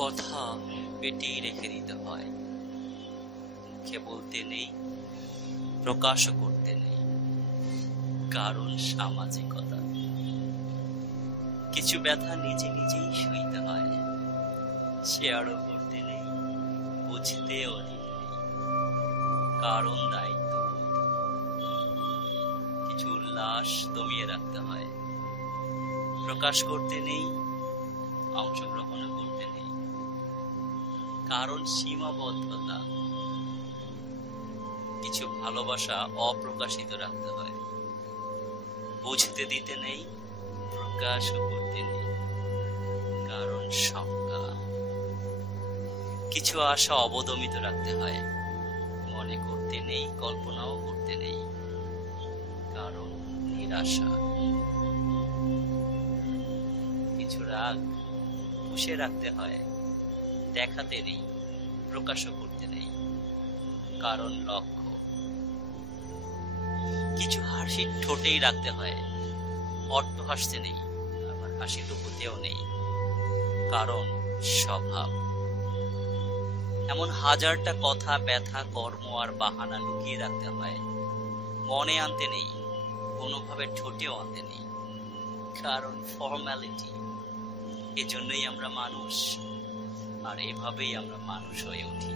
কথা পেটেই রেখে দিতে হয়, মুখে বলতে নেই, প্রকাশও করতে নেই, কারণ সামাজিকতা। কিছু ব্যথা নিজে নিজেই সইতে হয়, শেয়ারও করতে নেই, বুঝতেও নেই, কারণ দায়িত্ব। কিছু উল্লাস দমিয়ে রাখতে হয়, প্রকাশ করতে নেই, অংশগ্রহণও করতে নেই, কারণ সীমাবদ্ধতা। কিছু ভালোবাসা অপ্রকাশিত রাখতে হয়, বুঝতে দিতে নেই, প্রকাশও করতে নেই, কারণ সংজ্ঞা। কিছু আশা অবদমিত রাখতে হয়, মনে করতে নেই, কল্পনাও করতে নেই, কারণ নিরাশা। কিছু রাগ পুষে রাখতে হয়, দেখাতে নেই, প্রকাশও করতে নেই, কারণ লক্ষ্য। কিছু হাসি ঠোঁটেই রাখতে হয়, অট্ট হাসতে নেই, আবার হাসি টুকুতেও নেই, কারণ স্বভাব। এমন হাজারটা কথা, ব্যথা, কর্ম আর বাহানা লুকিয়ে রাখতে হয়, মনে আনতে নেই, কোনোভাবে ঠোঁটেও আনতে নেই, কারণ ফর্মালিটি। এজন্যই আমরা মানুষ, আর এভাবেই আমরা মানুষ হয়ে উঠি।